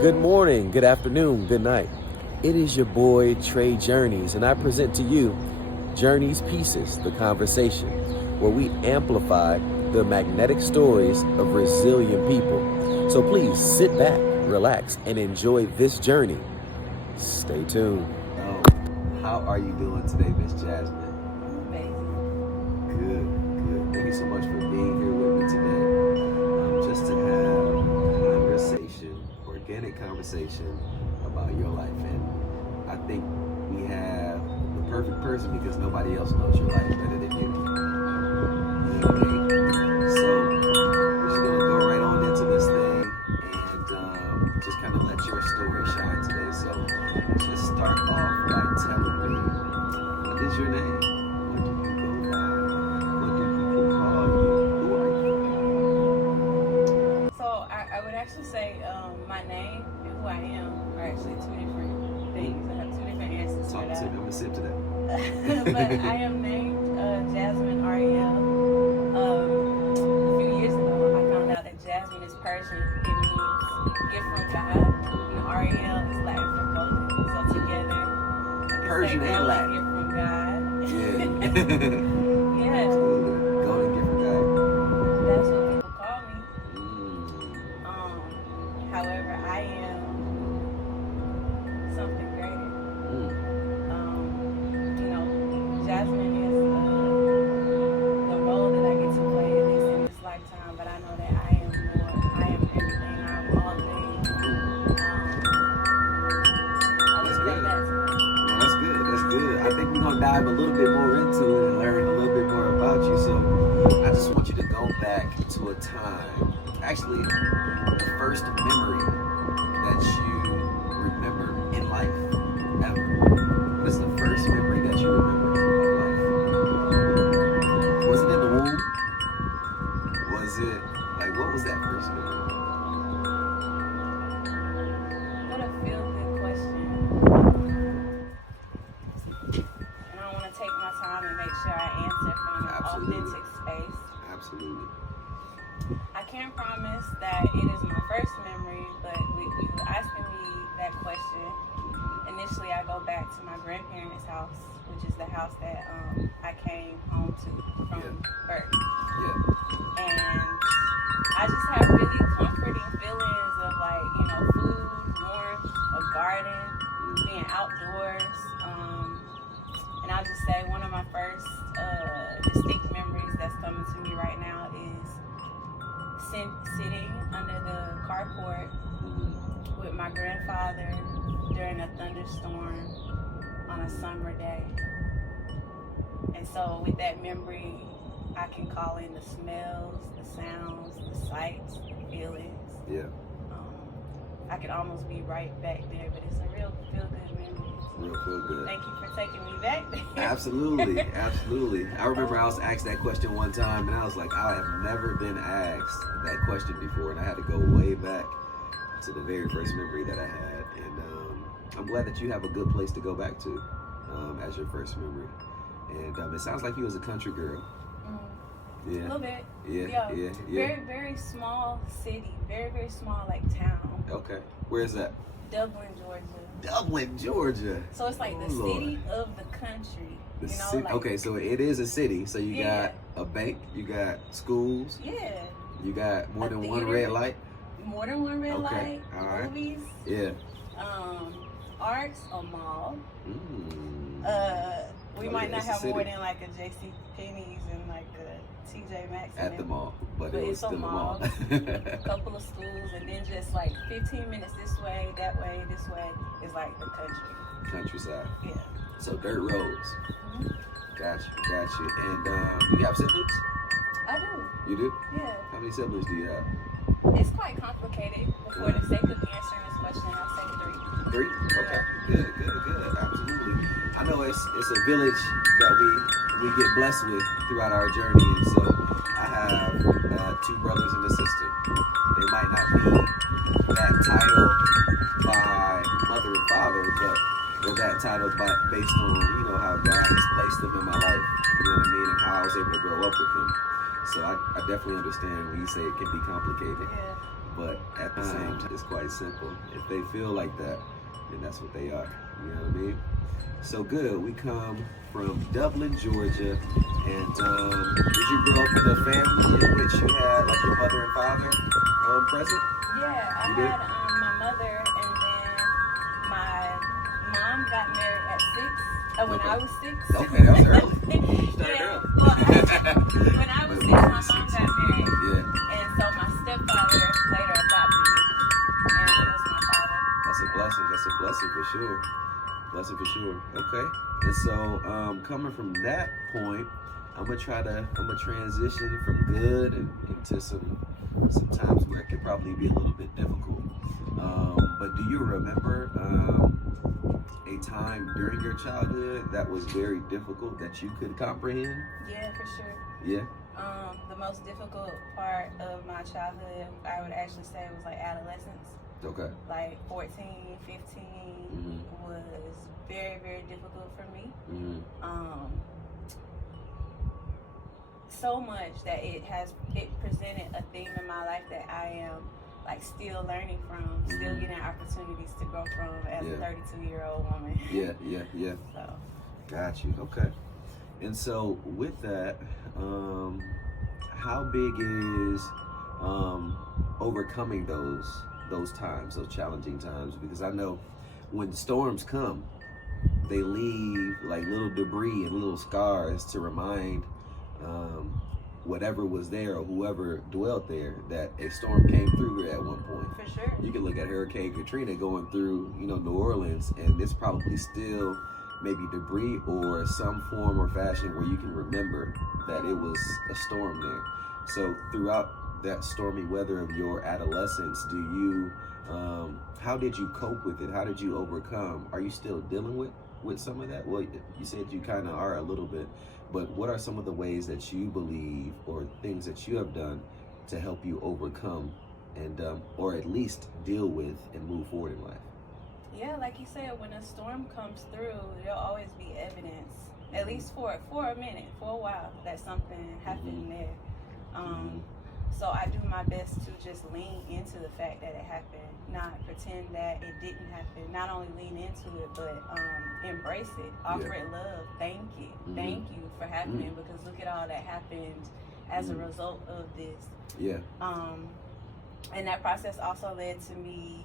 Good morning, good afternoon, good night. It is your boy Trey Journeyz, and I present to you Journeyz Pieces, the conversation, where we amplify the magnetic stories of resilient people. So please sit back, relax, and enjoy this journey. Stay tuned. How are you doing today, Miss Jasmine? Amazing. Good. Thank you so much for being here with me today. Just to have a conversation, organic conversation about your life. And I think we have the perfect person because nobody else knows your life better than you. Okay? So we're just gonna go right on into this thing and just kind of let your story shine today. So just start off by telling me, what is your name? What do you go by? What do people call you? Who are you? So I would actually say my name and who I am are actually two different things. I have two different answers Talk for to me. that. I'm gonna sip to that. But I am named JasmineAurielle. A few years ago, I found out that Jasmine is Persian. It means gift from God. And Ariel is Latin for golden. So together, Persian and Latin. Gift from God. Yeah. Yeah. Absolutely. Golden gift from God. That's what people call me. Mm. However, I am something greater. Jasmine is the role that I get to play, at least in this lifetime, but I know that I am more. I am everything. I am all things. That's good. I think we're gonna dive a little bit more into it and learn a little bit more about you. So I just want you to go back to a time, actually, the first memory that you remember in life ever. What is the first memory that you remember of life? Was it in the womb? Was it like, what was that first memory? What a feel-good question. And I want to take my time and make sure I answer from an authentic space. Absolutely. I can't promise that it is my first memory, but with you asking me that question, initially I go back to my grandparents' house, which is the house that I came home to from birth. Yeah. And I just have really comforting feelings of food, warmth, a garden, being outdoors. And I'll just say one of my first distinct memories that's coming to me right now is sitting under the carport with my grandfather during a thunderstorm on a summer day. And so with that memory, I can call in the smells, the sounds, the sights, the feelings. Yeah. I could almost be right back there, but it's a real feel-good memory. Real feel good. Thank you for taking me back there. Absolutely. I remember I was asked that question one time, and I was like, I have never been asked that question before, and I had to go way back to the very first memory that I had. And I'm glad that you have a good place to go back to as your first memory. And it sounds like you was a country girl. Yeah. A little bit. Yeah. Very, very small city. Very, very small town. Okay. Where is that? Dublin, Georgia. Dublin, Georgia. So it's like the city of the country. Okay, so it is a city. So you got a bank, you got schools. Yeah. You got more than one theater. red light. More than one red light. All right. Movies. Yeah. Arts, a mall. We might not have more than a J.C. Penney's and a TJ Maxx at the mall, but it was it's still a mall. A couple of schools, and then just 15 minutes this way, that way, this way is the country. Countryside. Yeah. So dirt roads. Got you. And do you have siblings? I do. You do? Yeah. How many siblings do you have? It's quite complicated. For the sake of answering this question, I'll say 3. 3? Okay. Good. Absolutely. I know it's a village that we get blessed with throughout our journey, and so I have 2 brothers and a sister. They might not be that titled by mother and father, but they're that titled based on how God has placed them in my life. You know what I mean, and how I was able to grow up with them. So I definitely understand when you say it can be complicated. Yeah. but at the same time, it's quite simple. If they feel like that, then that's what they are. You know what I mean? So good. We come from Dublin, Georgia, and did you grow up in a family in which you had like your mother and father present? Yeah, I You did? had my mother, and then my mom got married at 6. When Okay. I was 6. Okay, that was early. Started Yeah, early. well, when I was 6, my mom got married. Yeah, And so my stepfather later adopted me, and he was my father. that's a blessing. That's a blessing for sure. Blessing for sure. Okay. And so, coming from that point, I'm gonna transition from good and into some times where it could probably be a little bit difficult. But do you remember a time during your childhood that was very difficult that you could comprehend? Yeah, for sure. Yeah. The most difficult part of my childhood, I would actually say, was like adolescence. Okay. Like 14, 15 was very, very difficult for me. So much that it presented a theme in my life that I am like still learning from, still getting opportunities to grow from as a 32-year-old woman. Yeah. So. Got you. Okay. And so with that, how big is overcoming those times, those challenging times? Because I know when storms come, they leave like little debris and little scars to remind whatever was there or whoever dwelt there that a storm came through here at one point. For sure. You can look at Hurricane Katrina going through, New Orleans, and it's probably still maybe debris or some form or fashion where you can remember that it was a storm there. So throughout that stormy weather of your adolescence, how did you cope with it? How did you overcome? Are you still dealing with some of that? Well, you said you kind of are a little bit, but what are some of the ways that you believe or things that you have done to help you overcome and or at least deal with and move forward in life? Yeah, like you said, when a storm comes through, there'll always be evidence, at least for a minute, for a while, that something happened there. So I do my best to just lean into the fact that it happened, not pretend that it didn't happen. Not only lean into it, but embrace it, offer it love. Thank you for happening, because look at all that happened as a result of this. Yeah. And that process also led to me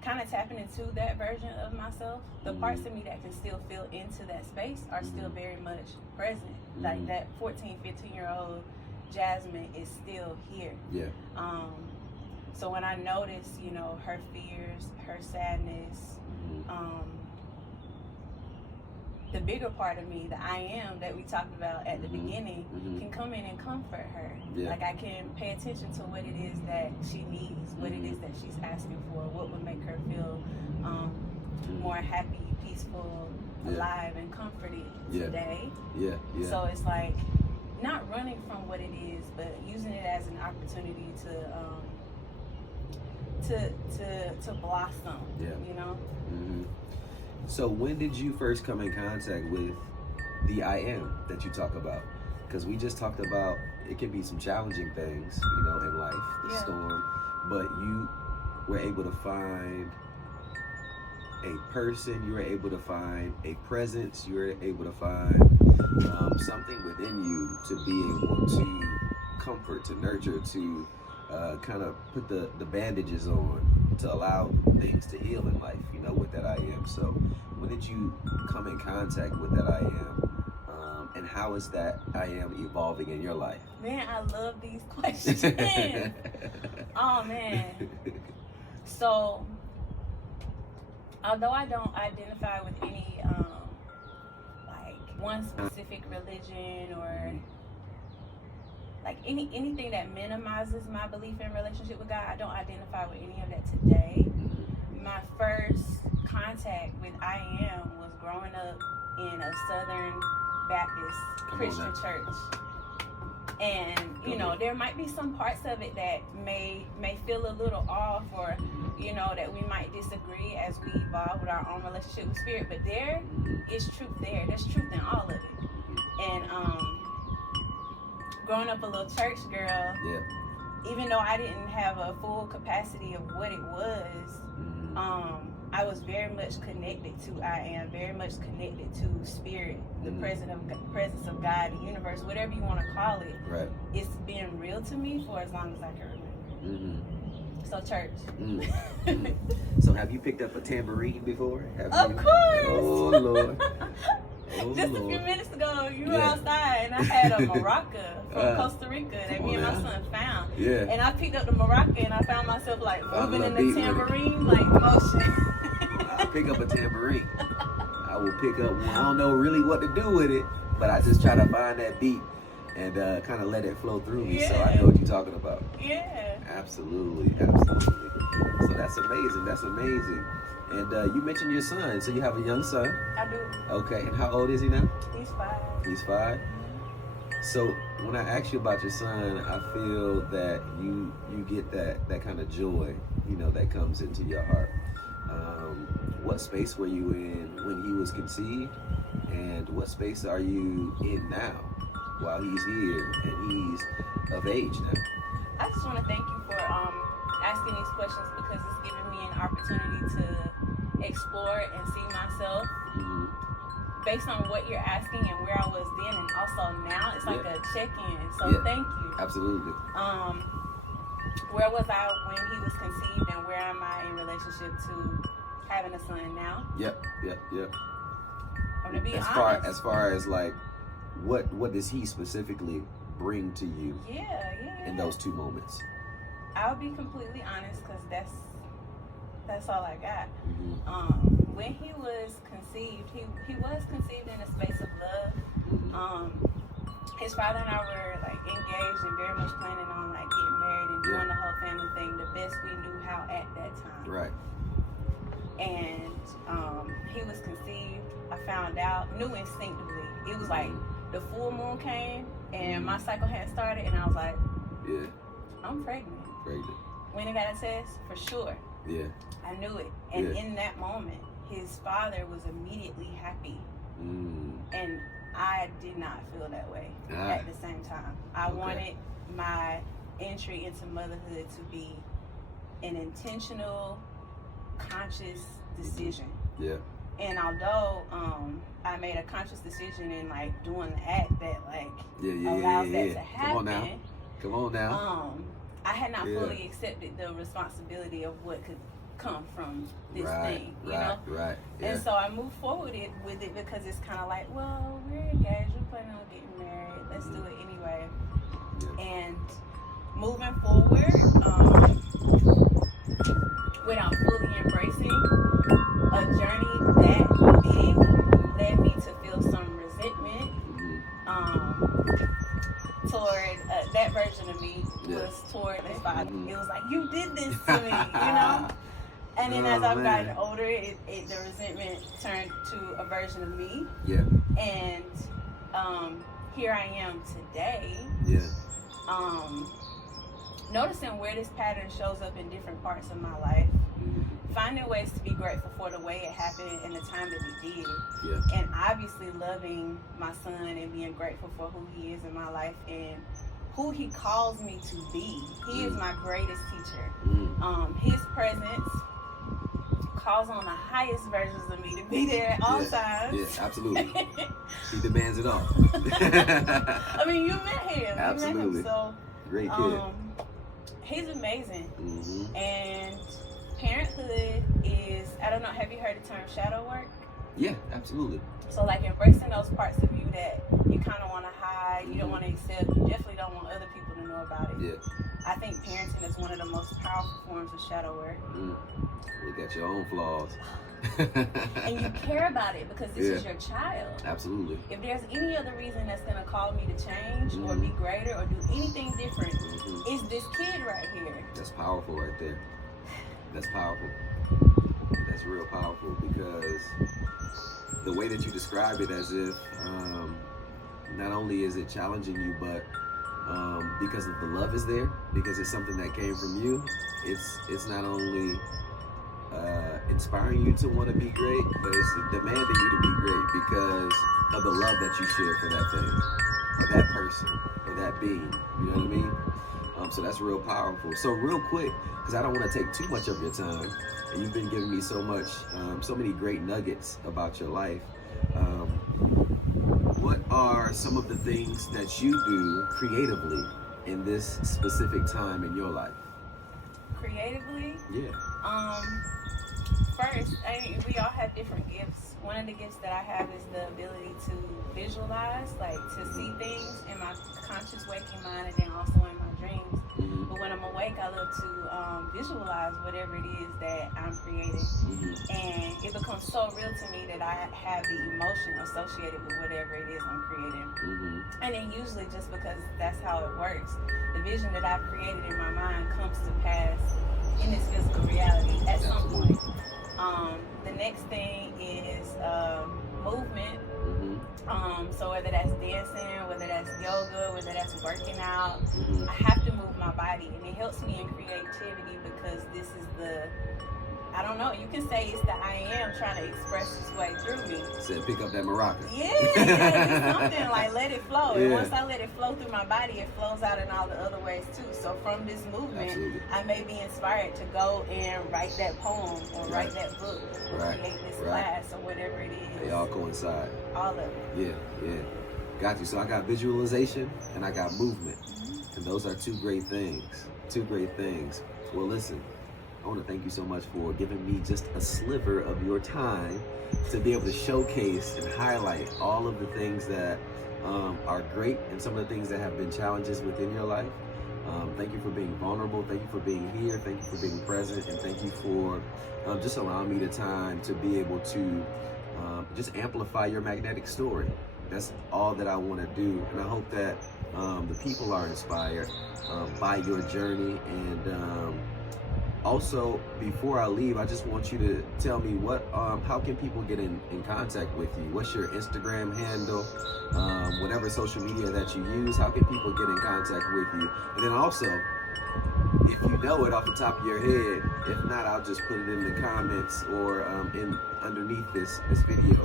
kind of tapping into that version of myself. The parts of me that can still feel into that space are still very much present. Like that 14, 15-year-old Jasmine is still here. Yeah. So when I notice, her fears, her sadness, the bigger part of me, the I am that we talked about at the beginning, can come in and comfort her. Yeah. Like I can pay attention to what it is that she needs, what it is that she's asking for, what would make her feel more happy, peaceful, alive, and comforted today. Yeah. So it's like not running from what it is, but using it as an opportunity to blossom. Yeah. So when did you first come in contact with the I am that you talk about? Because we just talked about it can be some challenging things, in life, the storm, but you were able to find a person, you were able to find a presence, you were able to find something within you to be able to comfort, to nurture, to kind of put the bandages on to allow things to heal in life, with that I am. So when did you come in contact with that I am? And how is that I am evolving in your life? Man, I love these questions. Oh, man. So, although I don't identify with any, like, one specific religion or like anything that minimizes my belief in relationship with God, I don't identify with any of that today. My first contact with I am was growing up in a Southern Baptist Christian church. And, there might be some parts of it that may feel a little off, or, that we might disagree as we evolve with our own relationship with Spirit, but there is truth there. There's truth in all of it. And, growing up a little church girl, even though I didn't have a full capacity of what it was, I was very much connected to very much connected to spirit, the presence of God, the universe, whatever you want to call it. Right. It's been real to me for as long as I can remember. So church. So have you picked up a tambourine before? Of course. Oh Lord. Oh, Just Lord. a few minutes ago, you were outside and I had a maraca from Costa Rica that me and my son found. Yeah. And I picked up the maraca and I found myself like moving in the beat tambourine like motion. I pick up a tambourine. I will pick up one. I don't know really what to do with it, but I just try to find that beat and kind of let it flow through me. So I know what you're talking about. Yeah. Absolutely, absolutely. So that's amazing. That's amazing. And you mentioned your son. So you have a young son. I do. Okay. And how old is he now? He's 5. He's 5. So when I ask you about your son, I feel that you get that kind of joy, you know, that comes into your heart. What space were you in when he was conceived, and what space are you in now while he's here and he's of age now? I just want to thank you for asking these questions because it's given me an opportunity to explore and see myself based on what you're asking and where I was then and also now. It's like a check-in. So thank you. Absolutely. Where was I when he was conceived and where am I in relationship to having a son now? Yep. I'm gonna be honest. As far as like what does he specifically bring to you in those 2 moments? I'll be completely honest because that's all I got. When he was conceived, he was conceived in a space of love. His father and I were like engaged and very much planning on like getting married and doing the whole family thing the best we knew how at that time. Right. And he was conceived. I found out, knew instinctively. It was like the full moon came and my cycle had started and I was like, I'm pregnant. When I got a test, for sure. Yeah. I knew it. And in that moment, his father was immediately happy. And I did not feel that way at the same time. I wanted my entry into motherhood to be an intentional, conscious decision. Yeah. And although I made a conscious decision in like doing the act that like allows that to happen. Come on now. I had not fully accepted the responsibility of what could come from this thing, you know? Right. Yeah. And so I moved forward with it because it's kind of like, well, we're engaged, we're planning on getting married, let's do it anyway. And moving forward, without fully embracing a journey that big, led me to feel some resentment toward that version of me was toward his father. It was like, you did this to me, you know? And then as I've gotten older, the resentment turned to a version of me. Yeah. And here I am today. Yeah. Noticing where this pattern shows up in different parts of my life. Finding ways to be grateful for the way it happened and the time that it did. Yeah. And obviously loving my son and being grateful for who he is in my life and who he calls me to be. He is my greatest teacher. His presence calls on the highest versions of me to be there at all times. Yeah, absolutely. He demands it all. I mean, you met him. Absolutely. You met him, so great kid. He's amazing. And parenthood is, I don't know, have you heard the term shadow work? Yeah, absolutely. So like embracing those parts of you that you kind of want to hide, you don't want to accept, you definitely don't want other people to know about it. Yeah. I think parenting is one of the most powerful forms of shadow work. Look at your own flaws. And you care about it because this is your child. Absolutely. If there's any other reason that's going to call me to change or be greater or do anything different, it's this kid right here. That's powerful right there. That's powerful. That's real powerful because the way that you describe it as if not only is it challenging you, but because of the love is there, because it's something that came from you, it's not only inspiring you to want to be great, but it's demanding you to be great because of the love that you share for that thing, for that person, for that being. You know what I mean? So that's real powerful. So real quick, because I don't want to take too much of your time, and you've been giving me so much, so many great nuggets about your life. What are some of the things that you do creatively in this specific time in your life? Creatively? Yeah. First, we all have different gifts. One of the gifts that I have is the ability to visualize, like to see things in my conscious waking mind and then also in my dreams. Mm-hmm. But when I'm awake, I love to visualize whatever it is that I'm creating. Mm-hmm. And it becomes so real to me that I have the emotion associated with whatever it is I'm creating. Mm-hmm. And then usually just because that's how it works, the vision that I've created in my mind comes to pass in this physical reality at some point. The next thing is movement. Mm-hmm. So whether that's dancing, whether that's yoga, whether that's working out, Mm-hmm. I have to move my body, and it helps me in creativity because this is I don't know, you can say it's the I am trying to express its way through me. Said pick up that maraca. Yeah, you gotta do something, like let it flow. Yeah. And once I let it flow through my body, it flows out in all the other ways too. So from this movement, Absolutely. I may be inspired to go and write that poem or Right. write that book or Right. create this Right. class or whatever it is. They all coincide. All of it. Yeah. Got you. So I got visualization and I got movement. And those are two great things. Well, listen, I want to thank you so much for giving me just a sliver of your time to be able to showcase and highlight all of the things that are great and some of the things that have been challenges within your life. Thank you for being vulnerable. Thank you for being here. Thank you for being present. And thank you for just allowing me the time to be able to just amplify your magnetic story. That's all that I want to do. And I hope that the people are inspired by your journey. And also, before I leave, I just want you to tell me how can people get in contact with you? What's your Instagram handle? Whatever social media that you use, how can people get in contact with you? And then also, if you know it off the top of your head, if not, I'll just put it in the comments or underneath this video.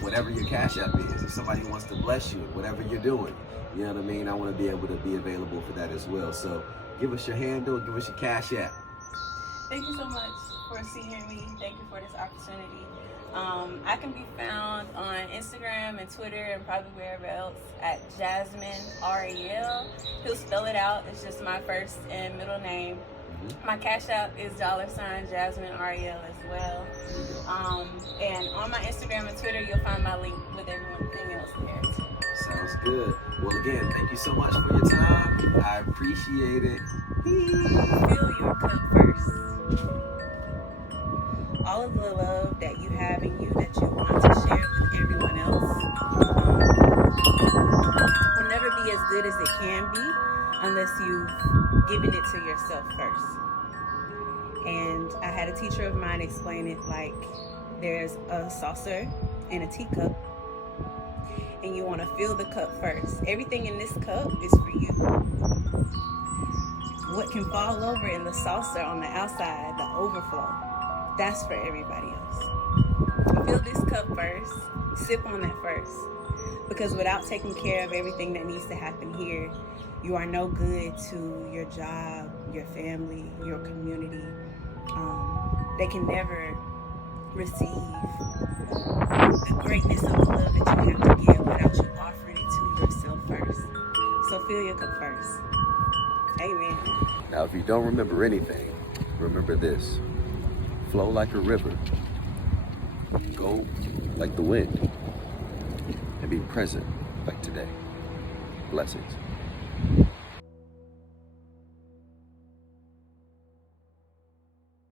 Whatever your CashApp is, if somebody wants to bless you, whatever you're doing, you know what I mean? I want to be able to be available for that as well. So give us your handle, give us your CashApp. Thank you so much for seeing me. Thank you for this opportunity. I can be found on Instagram and Twitter and probably wherever else at JasmineAurielle. He'll spell it out. It's just my first and middle name. Mm-hmm. My Cash App is $JasmineAurielle as well. And on my Instagram and Twitter, you'll find my link with everything else there too. Sounds good. Well, again, thank you so much for your time. I appreciate it. Fill your cup first. All of the love that you have in you that you want to share with everyone else will never be as good as it can be unless you've given it to yourself first. And I had a teacher of mine explain it like there's a saucer and a teacup, and you want to fill the cup first. Everything in this cup is for you. What can fall over in the saucer on the outside, the overflow, that's for everybody else. Fill this cup first, sip on that first, because without taking care of everything that needs to happen here, you are no good to your job, your family, your community. They can never receive the greatness of the love that you have to give without you offering it to yourself first. So fill your cup first. Amen. Now, if you don't remember anything, remember this. Flow like a river. Go like the wind. And be present like today. Blessings.